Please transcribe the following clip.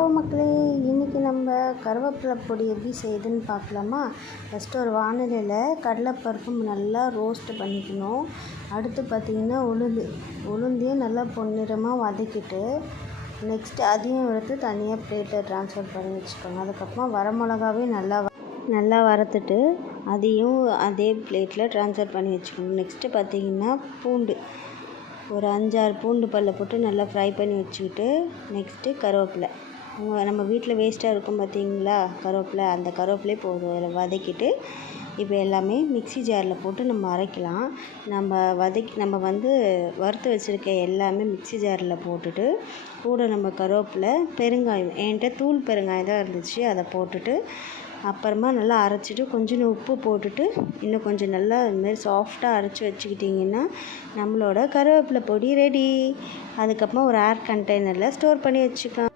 Hello மக்களே, இன்றைக்கி நம்ம கருவேப்பிலை பொடி எப்படி செய்யுதுன்னு பார்க்கலாமா? ஃபஸ்ட்டு ஒரு வானிலையில் கடலைப்பருப்பு நல்லா ரோஸ்ட்டு பண்ணிக்கணும். அடுத்து பார்த்திங்கன்னா உளுந்தையும் நல்லா பொன்னிறமாக வதக்கிட்டு நெக்ஸ்ட்டு அதையும் எடுத்து தனியாக பிளேட்டில் ட்ரான்ஸ்ஃபர் பண்ணி வச்சுக்கோங்க. அதுக்கப்புறமா வரமிளகாவையும் நல்லா வறுத்துட்டு அதையும் அதே பிளேட்டில் ட்ரான்ஸ்ஃபர் பண்ணி வச்சுக்கணும். நெக்ஸ்ட்டு பார்த்திங்கன்னா பூண்டு ஒரு 5-6 பூண்டு பல்லை போட்டு நல்லா ஃப்ரை பண்ணி வச்சுக்கிட்டு நெக்ஸ்ட்டு கருவேப்பிலை நம்ம வீட்டில் வேஸ்ட்டாக இருக்கும் பார்த்திங்களா கருவேப்பிலை, அந்த கருவேப்பிலையே போதும். அதில் வதக்கிட்டு இப்போ எல்லாமே மிக்ஸி ஜாரில் போட்டு நம்ம அரைக்கலாம். நம்ம வறுத்து வச்சுருக்க எல்லாமே மிக்ஸி ஜாரில் போட்டுட்டு கூட நம்ம கருவேப்பிலை, பெருங்காயம், என்கிட்ட தூள் பெருங்காயம் தான் இருந்துச்சு, அதை போட்டுட்டு அப்புறமா நல்லா அரைச்சிட்டு கொஞ்சம் உப்பு போட்டுட்டு இன்னும் கொஞ்சம் நல்லா இதுமாரி சாஃப்டாக அரைச்சி வச்சுக்கிட்டிங்கன்னா நம்மளோட கருவேப்பிலை பொடி ரெடி. அதுக்கப்புறமா ஒரு ஏர் கண்டெய்னரில் ஸ்டோர் பண்ணி வச்சுக்கலாம்.